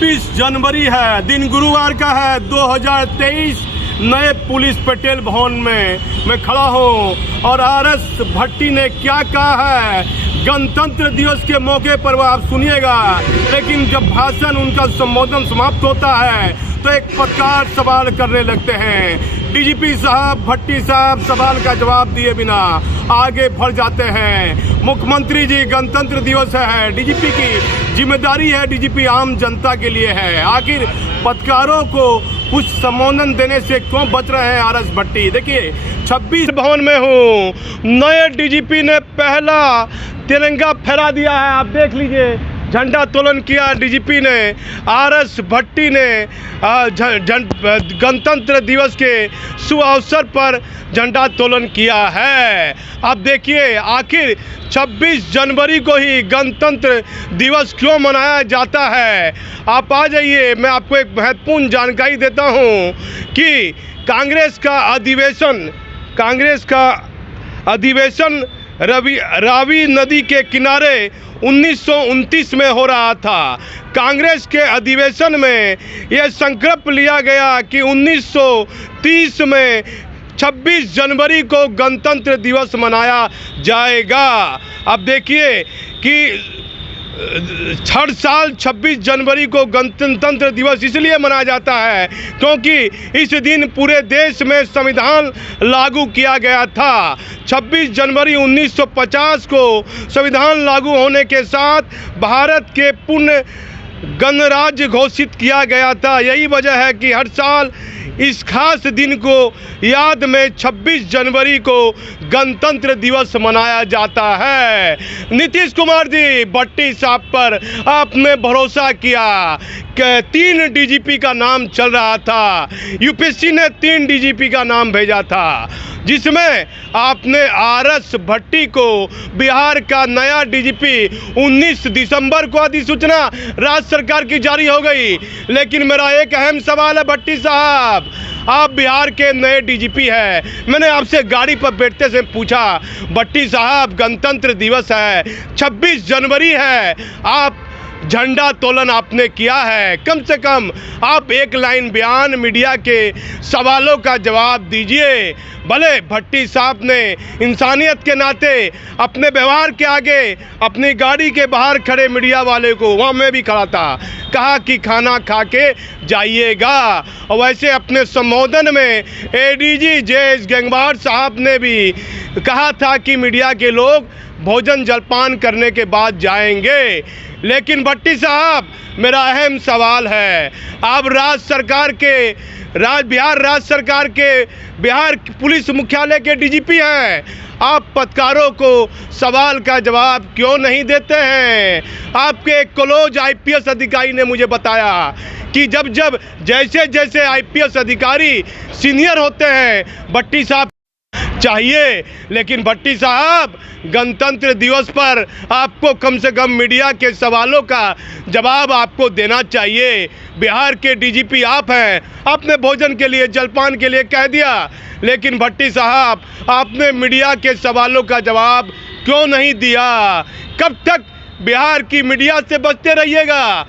26 जनवरी है, दिन गुरुवार का है 2023। नए पुलिस पटेल भवन में मैं खड़ा हूँ और आरएस भट्टी ने क्या कहा है गणतंत्र दिवस के मौके पर, वो आप सुनिएगा। लेकिन जब भाषण उनका संबोधन समाप्त होता है तो एक पत्रकार सवाल करने लगते हैं। डीजीपी साहब, भट्टी साहब सवाल का जवाब दिए बिना आगे बढ़ जाते हैं। मुख्यमंत्री जी, गणतंत्र दिवस है, डीजीपी की जिम्मेदारी है, डीजीपी आम जनता के लिए है। आखिर पत्रकारों को कुछ संबोधन देने से क्यों बच रहे हैं आरएस भट्टी? देखिए, 26 भवन में हूँ। नए डीजीपी ने पहला तिरंगा फहरा दिया है, आप देख लीजिए। झंडा तोलन किया डीजीपी ने। आरएस भट्टी ने गणतंत्र दिवस के शुभ अवसर पर झंडा तोलन किया है। आप देखिए, आखिर 26 जनवरी को ही गणतंत्र दिवस क्यों मनाया जाता है। आप आ जाइए, मैं आपको एक महत्वपूर्ण जानकारी देता हूं कि कांग्रेस का अधिवेशन रावी नदी के किनारे 1929 में हो रहा था। कांग्रेस के अधिवेशन में यह संकल्प लिया गया कि 1930 में 26 जनवरी को गणतंत्र दिवस मनाया जाएगा। अब देखिए कि हर साल 26 जनवरी को गणतंत्र दिवस इसलिए मनाया जाता है क्योंकि इस दिन पूरे देश में संविधान लागू किया गया था। 26 जनवरी 1950 को संविधान लागू होने के साथ भारत के पूर्ण गणराज्य घोषित किया गया था। यही वजह है कि हर साल इस खास दिन को याद में 26 जनवरी को गणतंत्र दिवस मनाया जाता है। नीतीश कुमार जी, भट्टी साहब पर आपने भरोसा किया कि 3 डीजीपी का नाम चल रहा था। यूपीएससी ने 3 डीजीपी का नाम भेजा था, जिसमें आपने आरएस भट्टी को बिहार का नया डीजीपी 19 दिसंबर को अधिसूचना राज्य सरकार की जारी हो गई। लेकिन मेरा एक अहम सवाल है भट्टी साहब, आप बिहार के नए डीजीपी हैं। मैंने आपसे गाड़ी पर बैठते से पूछा, भट्टी साहब गणतंत्र दिवस है, 26 जनवरी है, आप झंडा तोलन आपने किया है, कम से कम आप एक लाइन बयान मीडिया के सवालों का जवाब दीजिए। भले भट्टी साहब ने इंसानियत के नाते अपने व्यवहार के आगे अपनी गाड़ी के बाहर खड़े मीडिया वाले को, वहाँ मैं भी खड़ा था, कहा कि खाना खा के जाइएगा। और वैसे अपने संबोधन में एडीजी जेएस गंगवार साहब ने भी कहा था कि मीडिया के लोग भोजन जलपान करने के बाद जाएंगे। लेकिन भट्टी साहब, मेरा अहम सवाल है, आप बिहार राज्य सरकार के बिहार पुलिस मुख्यालय के डीजीपी हैं, आप पत्रकारों को सवाल का जवाब क्यों नहीं देते हैं? आपके क्लोज आईपीएस अधिकारी ने मुझे बताया कि जब जैसे जैसे आईपीएस अधिकारी सीनियर होते हैं भट्टी साहब चाहिए। लेकिन भट्टी साहब, गणतंत्र दिवस पर आपको कम से कम मीडिया के सवालों का जवाब आपको देना चाहिए। बिहार के डीजीपी आप हैं, आपने भोजन के लिए, जलपान के लिए कह दिया। लेकिन भट्टी साहब, आपने मीडिया के सवालों का जवाब क्यों नहीं दिया? कब तक बिहार की मीडिया से बचते रहिएगा?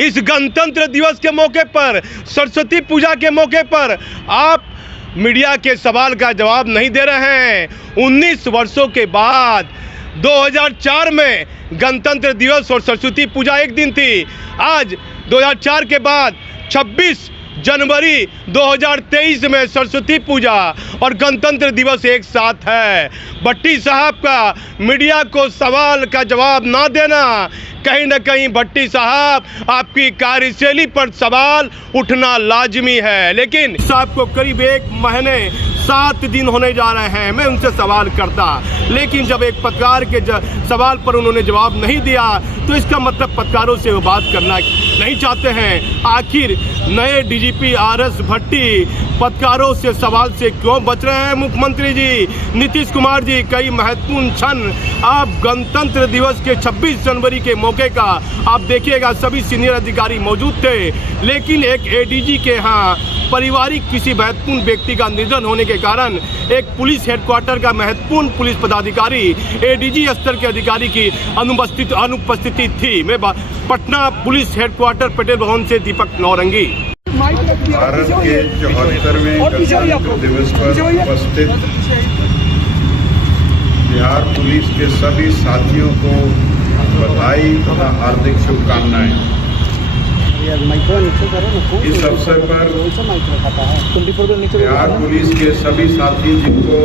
इस गणतंत्र दिवस के मौके पर, सरस्वती पूजा के मौके पर आप मीडिया के सवाल का जवाब नहीं दे रहे हैं। 19 वर्षों के बाद 2004 में गणतंत्र दिवस और सरस्वती पूजा एक दिन थी। आज 2004 के बाद 26 जनवरी 2023 में सरस्वती पूजा और गणतंत्र दिवस एक साथ है। भट्टी साहब का मीडिया को सवाल का जवाब ना देना, कहीं ना कहीं भट्टी साहब आपकी कार्यशैली पर सवाल उठना लाजमी है। लेकिन साहब को करीब 1 महीने 7 दिन होने जा रहे हैं, मैं उनसे सवाल करता, लेकिन जब एक पत्रकार के सवाल पर उन्होंने जवाब नहीं दिया तो इसका मतलब पत्रकारों से वो बात करना नहीं चाहते हैं। आखिर नए डीजीपी आरएस भट्टी पत्रकारों से सवाल से क्यों बच रहे हैं? मुख्यमंत्री जी, नीतीश कुमार जी कई महत्वपूर्ण क्षण आप गणतंत्र दिवस के 26 जनवरी के मौके का आप देखिएगा, सभी सीनियर अधिकारी मौजूद थे, लेकिन एक एडीजी के यहाँ पारिवारिक किसी महत्वपूर्ण व्यक्ति का निधन होने के कारण एक पुलिस हेडक्वार्टर का महत्वपूर्ण पुलिस पदाधिकारी, एडीजी स्तर के अधिकारी की अनुपस्थिति थी। मैं पटना पुलिस हेडक्वार्टर पटेल भवन से दीपक नौरंगी। भारत के 74वें गणतंत्र दिवस पर उपस्थित बिहार पुलिस के सभी साथियों को बधाई तथा हार्दिक शुभकामनाएं। इस अवसर पर बिहार पुलिस के सभी साथी जिनको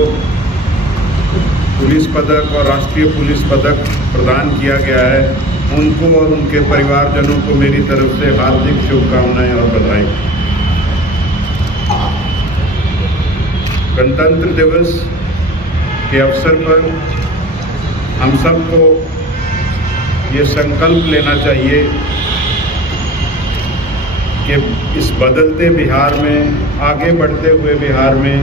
पुलिस पदक और राष्ट्रीय पुलिस पदक प्रदान किया गया है, उनको और उनके परिवारजनों को मेरी तरफ से हार्दिक शुभकामनाएं और बधाई। गणतंत्र दिवस के अवसर पर हम सबको ये संकल्प लेना चाहिए कि इस बदलते बिहार में, आगे बढ़ते हुए बिहार में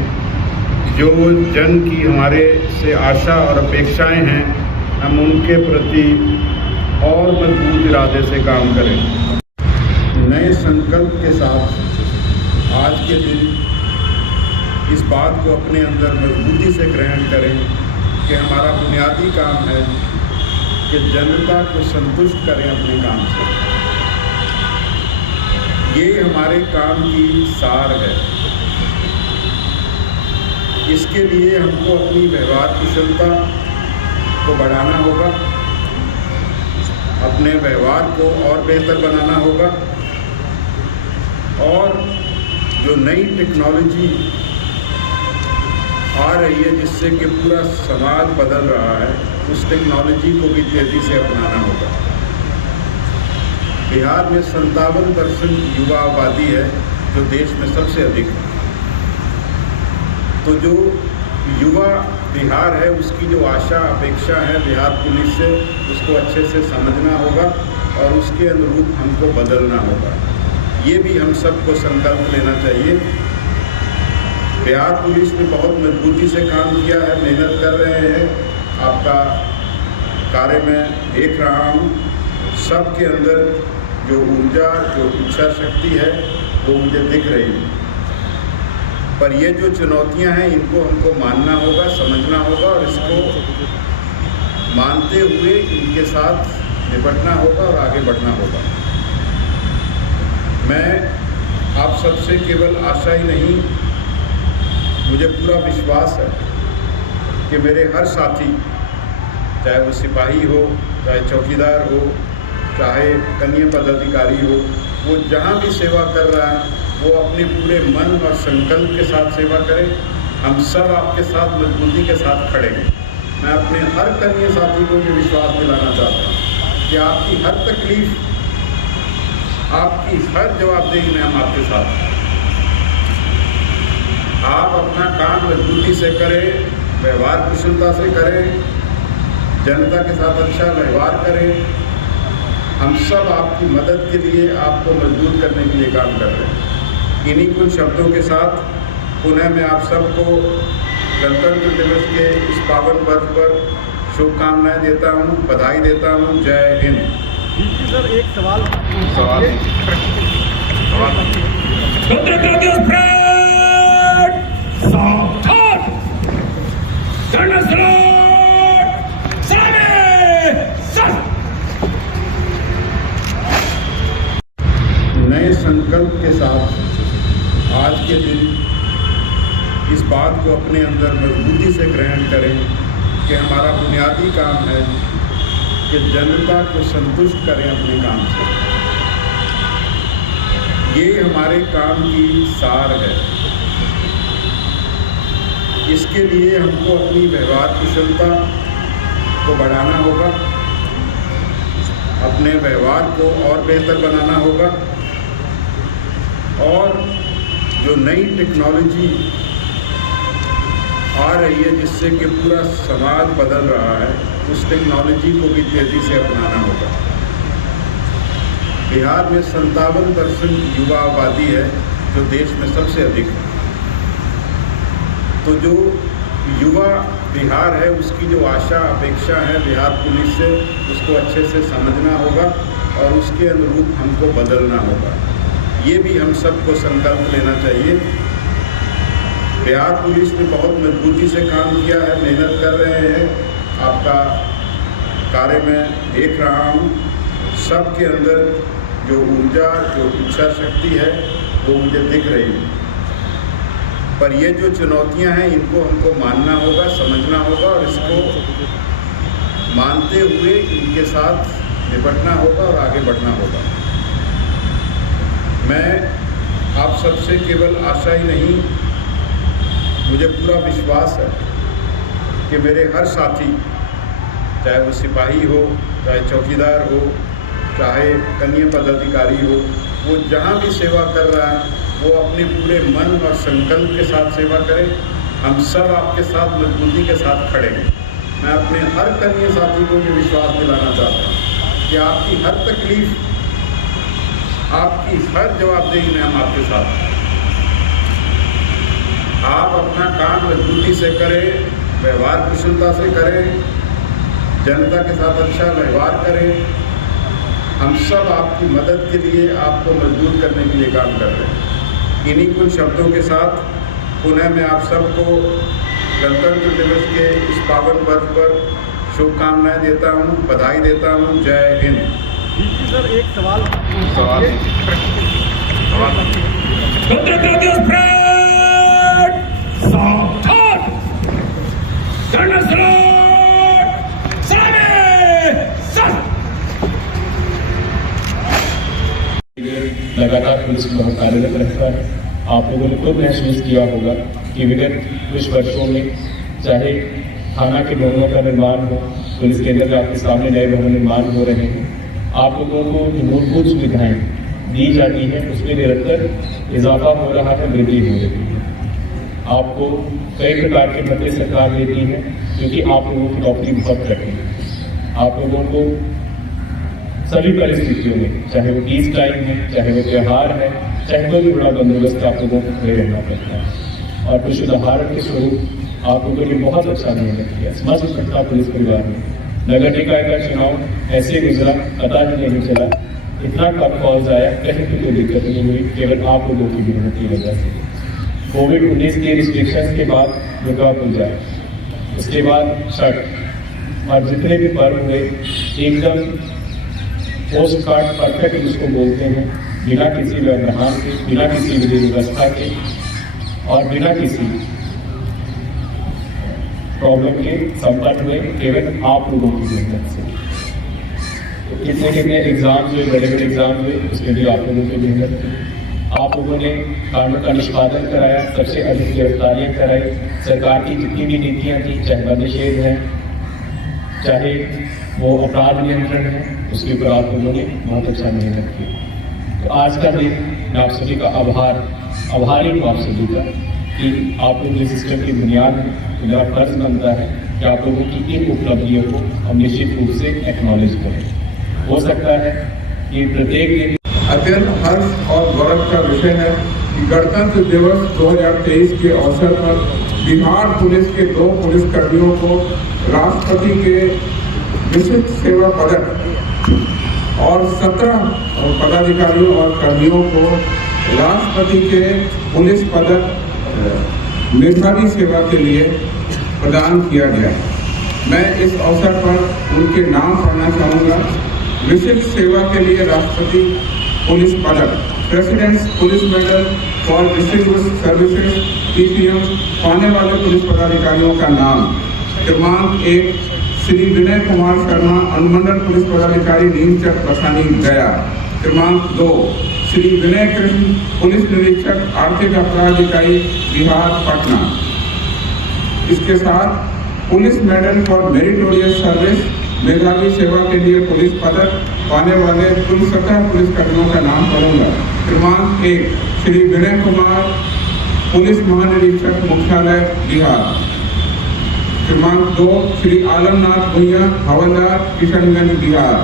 जो जन की हमारे से आशा और अपेक्षाएं हैं, हम उनके प्रति और मजबूत इरादे से काम करें। नए संकल्प के साथ आज के दिन इस बात को अपने अंदर मजबूती से ग्रहण करें कि हमारा बुनियादी काम है कि जनता को संतुष्ट करें अपने काम से। ये हमारे काम की सार है। इसके लिए हमको अपनी व्यवहार कुशलता को बढ़ाना होगा, अपने व्यवहार को और बेहतर बनाना होगा, और जो नई टेक्नोलॉजी आ रही है जिससे कि पूरा समाज बदल रहा है, उस टेक्नोलॉजी को भी तेजी से अपनाना होगा। बिहार में 57% युवा आबादी है, जो देश में सबसे अधिक है। तो जो युवा बिहार है, उसकी जो आशा अपेक्षा है बिहार पुलिस से, उसको अच्छे से समझना होगा और उसके अनुरूप हमको बदलना होगा। ये भी हम सबको संकल्प लेना चाहिए। बिहार पुलिस ने बहुत मजबूती से काम किया है, मेहनत कर रहे हैं। आपका कार्य मैं देख रहा हूँ, सबके अंदर जो ऊर्जा, जो इच्छा शक्ति है, वो मुझे दिख रही है। पर ये जो चुनौतियां हैं, इनको हमको मानना होगा, समझना होगा, और इसको मानते हुए इनके साथ निपटना होगा और आगे बढ़ना होगा। मैं आप सबसे केवल आशा ही नहीं, मुझे पूरा विश्वास है कि मेरे हर साथी, चाहे वो सिपाही हो, चाहे चौकीदार हो, चाहे कनीय पदाधिकारी हो, वो जहाँ भी सेवा कर रहा है, वो अपने पूरे मन और संकल्प के साथ सेवा करे। हम सब आपके साथ मजबूती के साथ खड़े हैं। मैं अपने हर कनीय साथी को ये विश्वास दिलाना चाहता हूँ कि आपकी हर तकलीफ, आपकी हर जवाबदेही में हम आपके साथ हैं। आप अपना काम मजबूती से करें, व्यवहार कुशलता से करें, जनता के साथ अच्छा व्यवहार करें। हम सब आपकी मदद के लिए, आपको मजबूत करने के लिए काम कर रहे हैं। इन्हीं कुछ शब्दों के साथ पुनः मैं आप सबको गणतंत्र दिवस के इस पावन पर्व पर शुभकामनाएं देता हूं, बधाई देता हूं। जय हिंद। सर, एक सवाल नए संकल्प के साथ आज के दिन इस बात को अपने अंदर मजबूती से ग्रहण करें कि हमारा बुनियादी काम है कि जनता को संतुष्ट करें अपने काम से। ये हमारे काम की सार है। इसके लिए हमको अपनी व्यवहार कुशलता को बढ़ाना होगा, अपने व्यवहार को और बेहतर बनाना होगा, और जो नई टेक्नोलॉजी आ रही है जिससे कि पूरा समाज बदल रहा है, उस टेक्नोलॉजी को भी तेजी से अपनाना होगा। बिहार में 57% युवा आबादी है, जो देश में सबसे अधिक है। तो जो युवा बिहार है उसकी जो आशा अपेक्षा है बिहार पुलिस से, उसको अच्छे से समझना होगा और उसके अनुरूप हमको बदलना होगा। ये भी हम सबको संकल्प लेना चाहिए। बिहार पुलिस ने बहुत मजबूती से काम किया है, मेहनत कर रहे हैं। आपका कार्य में देख रहा हूँ, सबके अंदर जो ऊर्जा, जो इच्छा शक्ति है वो मुझे दिख रही है। पर ये जो चुनौतियां हैं इनको हमको मानना होगा, समझना होगा और इसको मानते हुए इनके साथ निपटना होगा और आगे बढ़ना होगा। मैं आप सबसे केवल आशा ही नहीं, मुझे पूरा विश्वास है कि मेरे हर साथी, चाहे वो सिपाही हो, चाहे चौकीदार हो, चाहे कनीय पदाधिकारी हो, वो जहाँ भी सेवा कर रहा है वो अपने पूरे मन और संकल्प के साथ सेवा करें। हम सब आपके साथ मजबूती के साथ खड़े हैं। मैं अपने हर कनीय साथी को ये विश्वास दिलाना चाहता हूँ कि आपकी हर तकलीफ, आपकी हर जवाबदेही में हम आपके साथ हैं। आप अपना काम मजबूती से करें, व्यवहार कुशलता से करें, जनता के साथ अच्छा व्यवहार करें। हम सब आपकी मदद के लिए, आपको मजबूत करने के लिए काम कर रहे हैं। इन्हीं कुछ शब्दों के साथ पुनः मैं आप सबको गणतंत्र दिवस के इस पावन पर्व पर शुभकामनाएं देता हूं, बधाई देता हूं। जय हिंद। सर एक सवाल लगातार पुलिस बहुत कार्यरत रहता है। आप लोगों ने खुद महसूस किया होगा कि विगत कुछ वर्षों में चाहे थाना के भवनों का निर्माण हो, पुलिस केंद्र के आपके सामने नए भवन निर्माण हो रहे हैं। आप लोगों को जो मूलभूत सुविधाएं दी जाती हैं उसमें निरंतर इजाफा हो रहा है, वृद्धि हो रही है। आपको कई प्रकार के भत्ते सरकार देती है क्योंकि आप लोगों की नौकरी बहुत कठिन है। आप लोगों को सभी परिस्थितियों में, चाहे वो पीस टाइम है, चाहे वो त्यौहार है, चाहे कोई भी बड़ा बंदोबस्त, आप लोगों को खड़े रहना पड़ता है। और कुछ उदाहरण के स्वरूप आप लोगों ने बहुत अच्छा मेहनत किया। समस्त सत्ता पुलिस परिवार में नगर निकाय का चुनाव ऐसे गुजरा, पता ही नहीं चला, इतना कम कॉल्स आया, कहीं भी कोई दिक्कत नहीं हुई, केवल आप लोगों की मेहनत की वजह से। कोविड-19 के रिस्ट्रिक्शंस के बाद दुर्गा पूजा, उसके बाद छठ और जितने भी पर्व हुए एकदम पोस्ट कार्ड परफेक्ट जिसको बोलते हैं, बिना किसी व्यवधान के, बिना किसी विधि व्यवस्था के और बिना किसी प्रॉब्लम के संपर्क में केवल आप लोगों की मेहनत से। तो कितने एग्जाम्स हुए, बड़े बड़े एग्जाम हुए, उसके लिए आप लोगों की मेहनत थी। आप लोगों ने कानून का निष्पादन कराया, सबसे अधिक गिरफ्तारियां कराई। सरकार की जितनी भी नीतियां थी, चाहे वननिषेध है, चाहे वो अपराध नियंत्रण है, उसके ऊपर आप लोगों ने बहुत अच्छा मेहनत की। तो आज का दिन मैं आप सभी का आभारी हूँ आप सभी का कि आप लोग इस सिस्टम की बुनियाद है। तो मेरा फर्ज बनता है कि आप लोगों की इन उपलब्धियों को हम निश्चित रूप से एक्नॉलेज करें। हो सकता है कि प्रत्येक दिन अत्यंत हर्ष और गौरव का विषय है कि गणतंत्र दिवस 2023 के अवसर पर बिहार पुलिस के 2 पुलिसकर्मियों को राष्ट्रपति के विशिष्ट सेवा पदक और 17 पदाधिकारियों और कर्मियों को राष्ट्रपति के पुलिस पदक मेधावी सेवा के लिए प्रदान किया गया है। मैं इस अवसर पर उनके नाम पढ़ना चाहूँगा। विशिष्ट सेवा के लिए राष्ट्रपति पुलिस पदक, presidents police medal for distinguished services (PPM) पाने वाले पुलिस पदाधिकारियों का नाम: क्रमांक 1 श्री विनय कुमार शर्मा, अनुमंडल पुलिस पदाधिकारी नीमचक बसानी गया। क्रमांक 2 श्री विनय कृष्ण, पुलिस निरीक्षक आर्थिक अपराध इकाई बिहार पटना। इसके साथ police medal for meritorious service, मेधावी सेवा के लिए पुलिस पदक पाने वाले कुल 17 पुलिसकर्मियों का नाम पढ़ूंगा। क्रमांक 1 श्री विनय कुमार, पुलिस महानिरीक्षक मुख्यालय बिहार। क्रमांक 2 श्री आलमनाथ भुइया, हवलदार किशनगंज बिहार।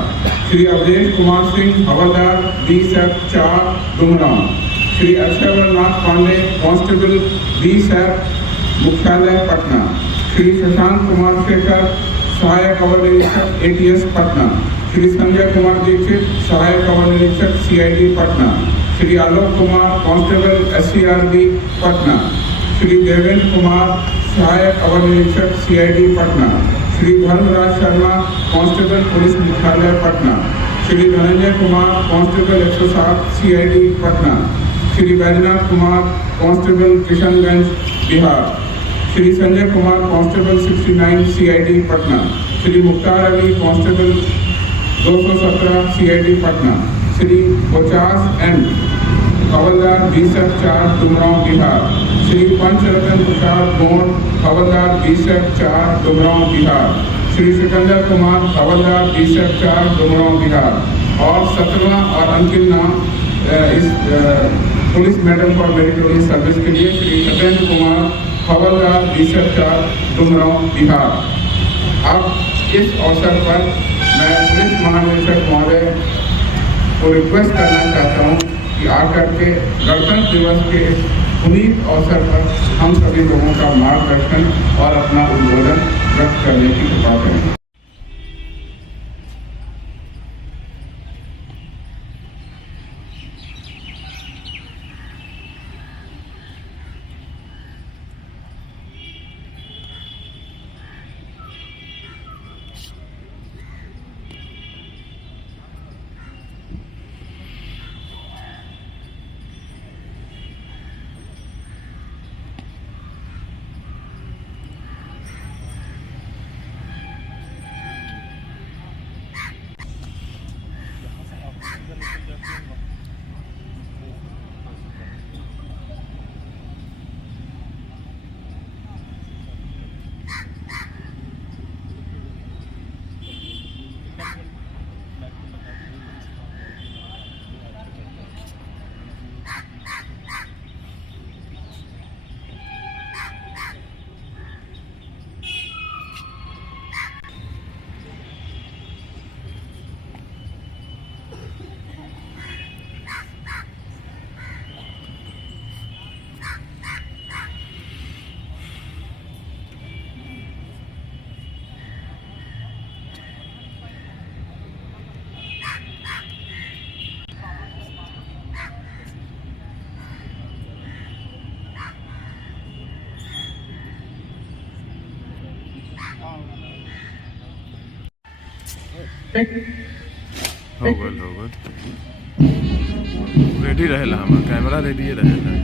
श्री अवधेश कुमार सिंह, हवलदार BSF 4 Dumra. Shri Akshayvarnath Pandey, constable BSF मुख्यालय पटना। श्री शशांक कुमार शेखर, सहायक अवर निरीक्षक ATS पटना, श्री संजय कुमार दीक्षित, सहायक अवर निरीक्षक CID Patna, Shri Alok Kumar, constable SCRB Patna, Shri Devendra Kumar, सहायक अवर निरीक्षक CID Patna, Shri Dharmraj Sharma, constable police मुख्यालय Patna, Shri Dhananjay Kumar, constable 107 CID Patna, Shri Baijnath Kumar, constable Kishanganj Bihar, Shri Sanjay Kumar, constable 69 CID Patna, Shri Mukhtar Ali, constable 217 CID Patna, Shri 50N, हवलदार B/4 डुमरांव बिहार, श्री पंचरतन प्रसाद गोंड, हवलदार B/4 डुमरांव बिहार, श्री सिकंदर कुमार, हवलदार B/4 डुमरांव बिहार, और 17वां और अंतिम नाम इस police medal for meritorious service के लिए श्री सत्येंद्र कुमार, हवलदार B/4 डुमरांव बिहार। अब इस अवसर पर मैं पुलिस महानिदेशक महोदय को रिक्वेस्ट करना चाहता हूँ कि आकर के गणतंत्र दिवस के इस पुनीत अवसर पर हम सभी लोगों का मार्गदर्शन और अपना उद्बोधन व्यक्त करने की कृपा करें। हो गल रेडी रहेला, हमार कैमरा रेडी रहेला।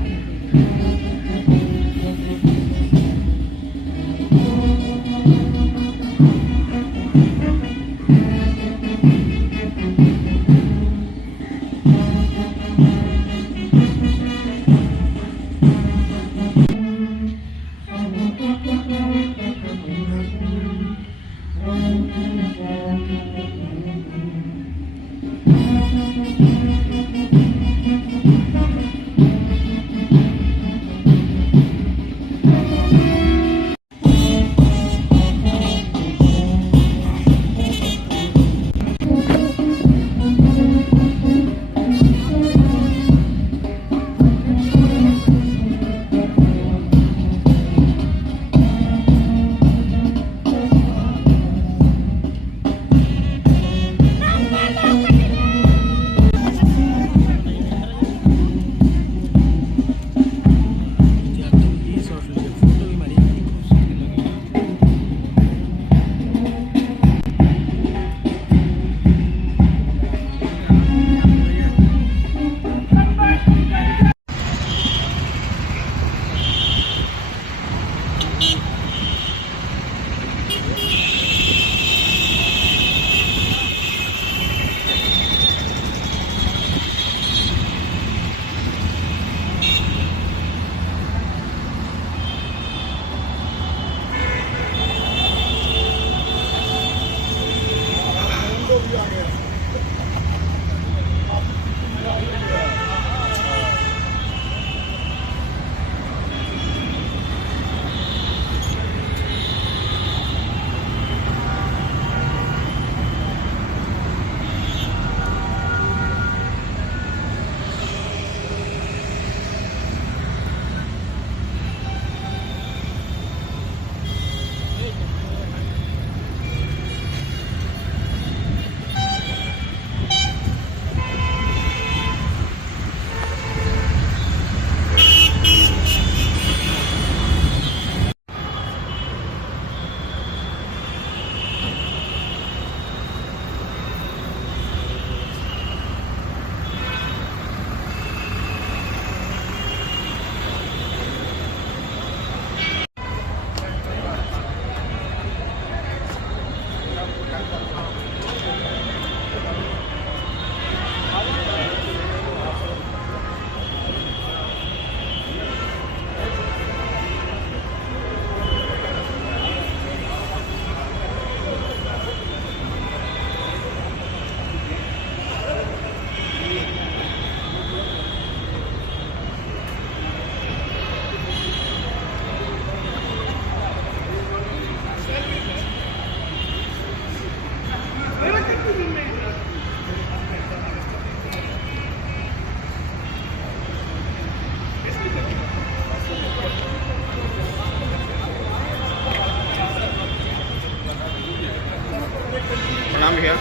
नाम भैया?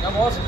क्या बॉस